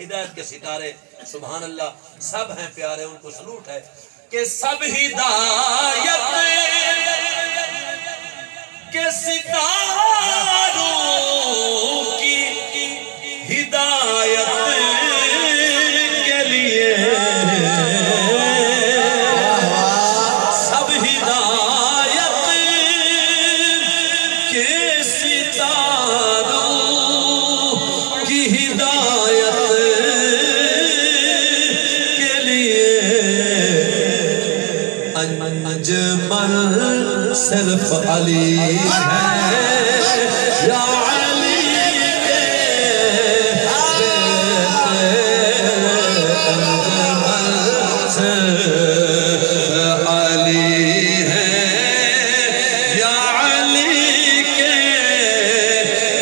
ہدایت کے ستارے سبحان اللہ سب ہیں پیارے ان کو سلوٹ ہے کہ سب ہدایت کے ستاروں کی ہدایت کے لیے سب ہدایت کے ستاروں کی ہدایت کے لیے انجمن صرف علی ہے یا علی کے انجمن صرف علی ہے یا علی کے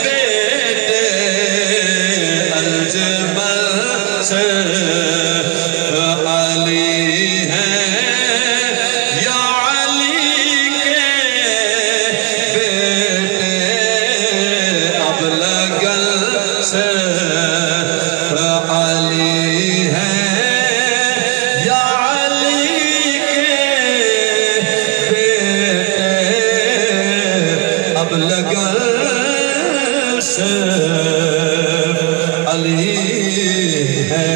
بیٹے انجمن صرف علی ہے یا علی کے بیٹے ابلغ صرف علی ہے یا علی کے بیٹے ابلغ صرف علی ہے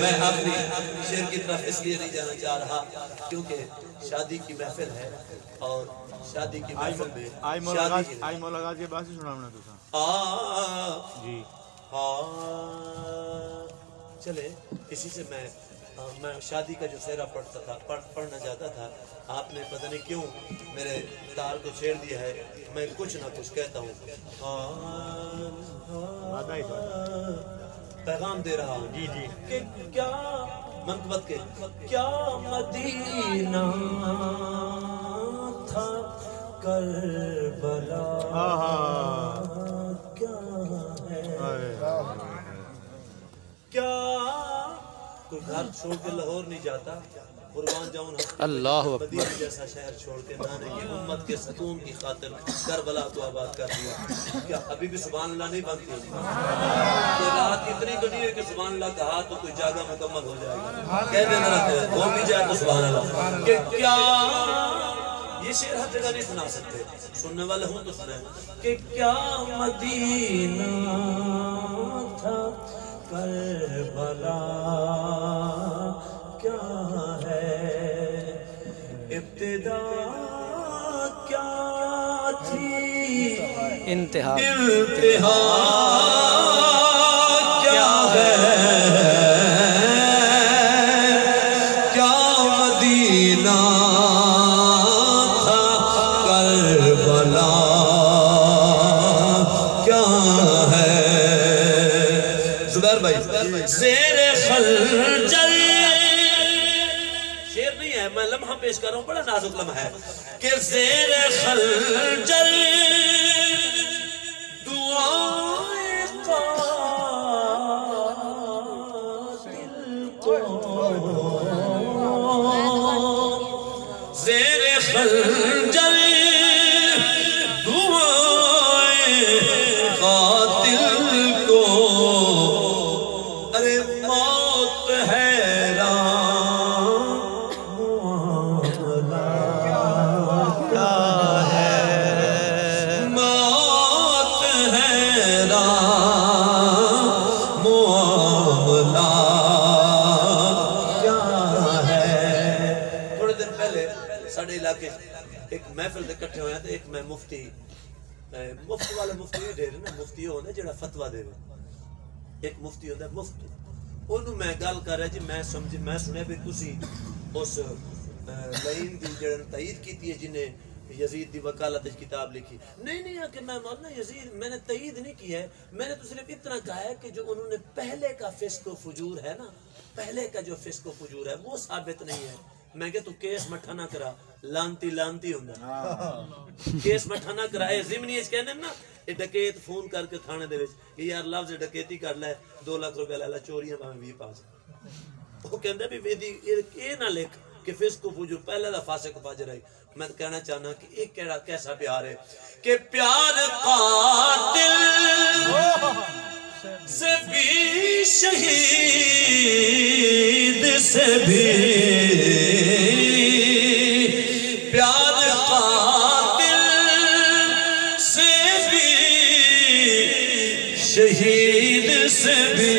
میں آخری شعر کی طرف اس لیے نہیں جانا چاہ رہا کیونکہ شادی کی محفل ہے اور شادی کی محفل میں آئی مولا کے باسی سناونا تو تھا جی ہاں چلے اسی سے میں شادی کا جو سہرا پڑھتا تھا پڑھنا چاہتا تھا آپ نے پتہ نہیں کیوں میرے تار کو چھیڑ دیا ہے میں کچھ نہ کچھ کہتا ہوں پیغام دے رہا ہوں جی جی کہ کیا منقبت کے کیا مدینہ تھا کربلا کیا ہے کیا کوئی گھر چھوڑ کے لاہور نہیں جاتا قربان جاؤں اللہ اکبر مدینہ جیسا شہر چھوڑ کے میں نے یہ امت کے ستون کی خاطر کربلا کو آباد کر دیا کیا ابھی بھی سبحان اللہ نہیں بنتی کوئی رات اتنی تو نہیں ہے کہ سبحان اللہ کہا تو کوئی جاگہ مکمل ہو جائے گا کہہ دینا رہتے ہیں وہ بھی جائے تو سبحان اللہ کہ کیا یہ شعر ہر جگہ نہیں سنا سکتے سننے والے ہوں تو سنیں کہ کیا مدینہ تھا کربلا کیا ہے ابتدا کیا تھی انتہا انتہا کیا ہے کیا مدینہ تھا کربلا کیا ہے زبیر بھائی زیر خنجر شعر نہیں ہے میں لمحہ پیش کر رہا ہوں بڑا نازک لمحہ ہے کہ زیر خنجر دعائے قاتل کو زیر خنجر دعائے قاتل کو ارے موت حیران معاملہ کیا ہے موت حیران معاملہ کیا ہے تھوڑے دن پہلے ساڑھے علاقے ایک محفل سے کٹھے ہوئے تھے ایک میں مفتی والے مفتی ڈھیر نا مفتی ہونے جڑا فتوہ دے ایک مفتی ہوتا ہے مفتی انہوں میں گل کر رہا جی میں سمجھ میں سنے بھی تسی اس لائن دی جڑا تائید کیتی ہے جنہیں یزید دی وکالت کتاب لکھی نہیں کہ میں مولانا یزید میں نے تائید نہیں کی ہے میں نے تو صرف اتنا کہا ہے کہ جو انہوں نے پہلے کا فسق و فجور ہے نا پہلے کا جو فسق و فجور ہے وہ ثابت نہیں ہے میں کہ تو کیس مٹھا نہ کرا لانتی ہوں کیس مٹھا نہ کرا اے ضمنی اس کہنے نا یہ ڈکیت فون کر کے تھانے دے وچ کہ یار لفظ ڈکیتی کر لے 2 لاکھ روپے لے لا چوریاں بھاویں 20 پاس وہ کہندا بھی ویدی یہ نہ لکھ کہ فسق و فجور پہلے دا فاسق فاجر ہے میں کہنا چاہنا کہ ایک کیسا پیار ہے کہ پیار قاتل سے بھی شہید سے بھی پیار قاتل سے بھی شہید سے بھی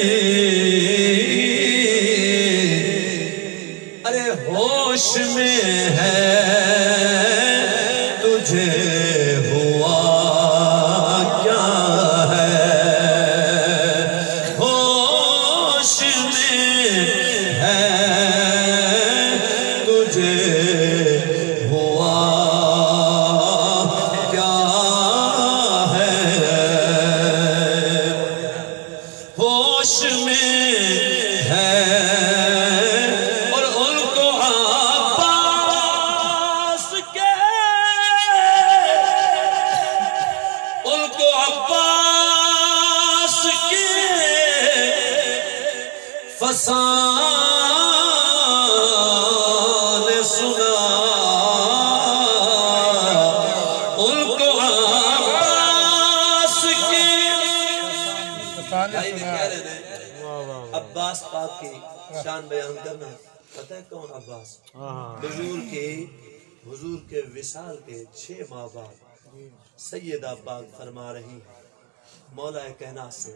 ارے ہوش میں ہے تجھے ہوا کیا ہے ہوش میں ہے تجھے ہوا کیا ہے ہوش میں ہے اور ان کو عباس کے ان کو عباس کے فسان سنا ان کو عباس کے بھائی میں کہہ رہے ہیں عباس پاک کی شان بیان کرنا پتہ ہے کون عباس حضور کے وصال کے 6 ماہ بعد سیدہ پاک فرما رہی ہیں مولا کائنات سے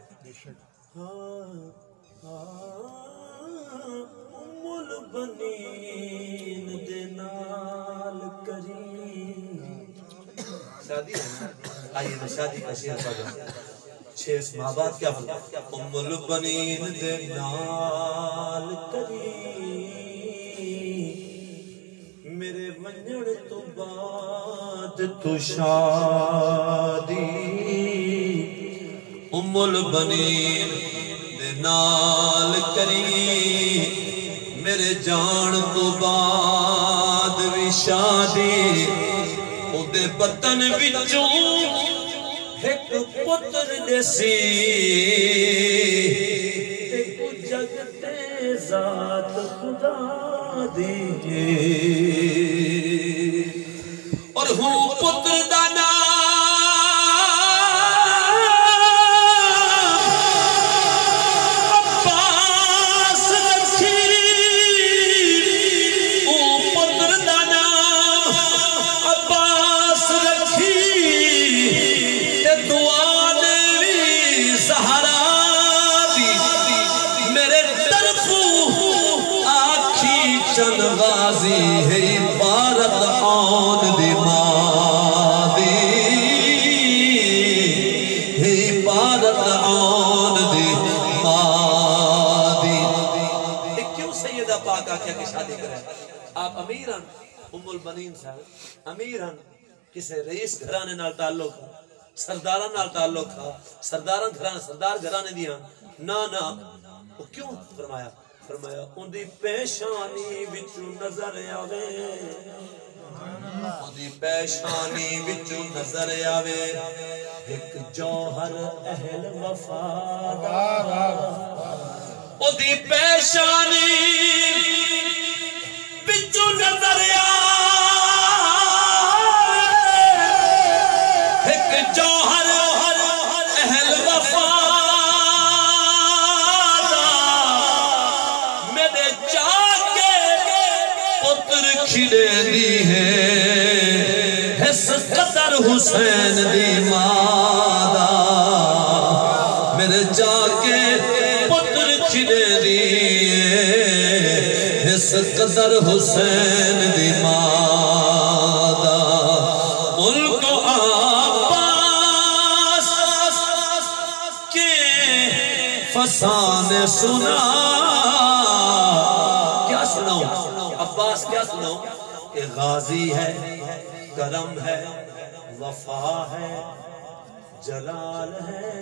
ام البنین دے نال کریم شادی ہے نا آئیے میں شادی کا شعر پڑھا 6 ماہ بعد کیا فرما ام البنین دے نال کریم میرے ونجڑ تو بعد تو شادی ام البنین دے نال کری میرے جان تو بعد بھی شادی او دے بطن وچوں ایک پتر دیسی ایک جگ تے ذات خدا دی اور ہوں پتر دا نام عباس رکھی او پتر دا نام عباس رکھی تے دعا دیوی سہارا دی میرے طرفوں آکھی چند غازی ہے عبارت آن دی ماں دی ہے عبارت آن دی ماں دی کیوں سیدہ پاک آکھیا کہ شادی کریں آپ امیران ام البنین صاحب امیران کسے رئیس گھرانے نال تعلق ہے سرداران نال تعلق ہے سرداران گھرانے سردار گھرانے دیا نا وہ کیوں فرمایا ان دی پیشانی وچوں نظر آوے ان دی پیشانی وچوں نظر آوے ایک جوہر اہل وفادار ان دی پیشانی وچوں نظر آوے ایک جوہر اہل وفادار کھلے دی ہے اس قدر حسین دی مادہ میرے جا کے پتر کھلے دی ہے اس قدر حسین دی مادہ ان کو عباس کے فسان سنا کیا سناؤں عباس کیا سنو کہ غازی ہے کرم ہے وفا ہے جلال ہے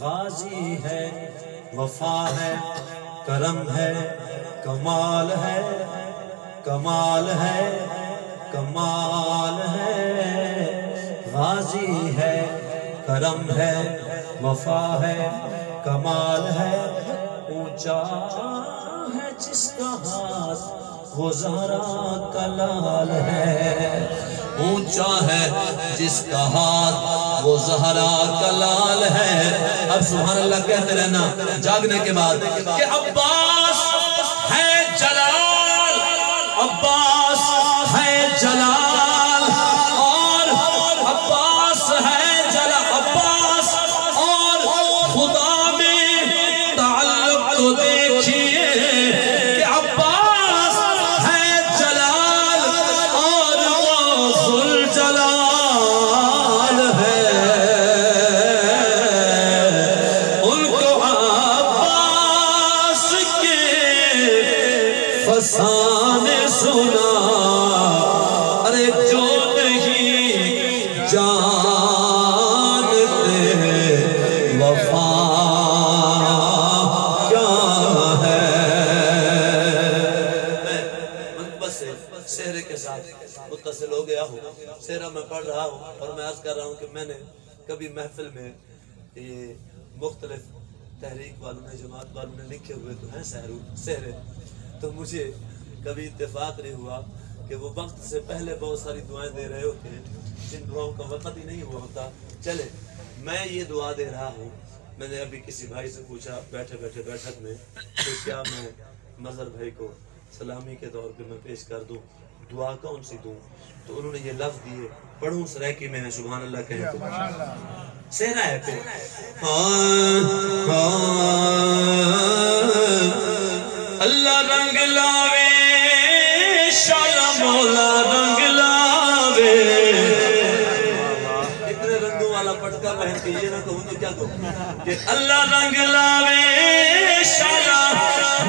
غازی ہے وفا ہے کرم ہے کمال ہے کمال ہے کمال ہے غازی ہے کرم ہے وفا ہے کمال ہے اونچا ہے جس کا ہاتھ وہ زہرا کا لال ہے اونچا ہے جس کا ہاتھ وہ زہرا کا لال ہے اب سبحان اللہ کہتے رہنا جاگنے کے بعد کہ عباس ہے جلال، عباس ہے جلال، اور عباس ہے جلال، عباس اور خدا میں تعلق تو دیکھیے کہ عباس ہے جلال اور وہ ذوالجلال ہے، ان کو عباس کے فسانے سنا، ارے جو نہیں جانتے وفا کیا ہے۔ میں منقبت سے سہرے کے ساتھ متصل ہو گیا ہوں، سہرہ میں پڑھ رہا ہوں اور میں عرض کر رہا ہوں کہ میں نے کبھی محفل میں یہ مختلف تحریک والوں نے، جماعت والوں نے لکھے ہوئے تو ہیں سہرے، تو مجھے کبھی اتفاق نہیں ہوا کہ وہ وقت سے پہلے بہت ساری دعائیں دے رہے ہوتے ہیں جن دعاؤں کا وقت ہی نہیں ہوا ہوتا۔ چلے میں یہ دعا دے رہا ہوں، میں نے ابھی کسی بھائی سے پوچھا بیٹھے بیٹھے بیٹھک میں کہ کیا میں مظہر بھائی کو سلامی کے طور پہ میں پیش کر دوں، دعا کون سی دوں؟ تو انہوں نے یہ لفظ دیے، پڑھوں سریکی میں ہے، سبحان اللہ کہیں تو سہرا ہے پہ اللہ رنگ لاوے شالا مولا رنگ لاوے، اتنے رنگوں والا پٹکا پہن کے یہ نہ کہوں تو کیا کہوں کہ اللہ رنگ لاوے شالا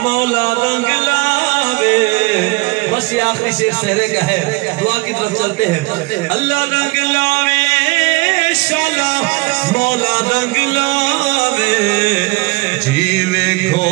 مولا رنگ لاوے، بس یہ آخری شیخ سہرے کا ہے، دعا کی طرف چلتے ہیں۔ اللہ رنگ لاوے شالا مولا رنگ لاوے، جیوے کھو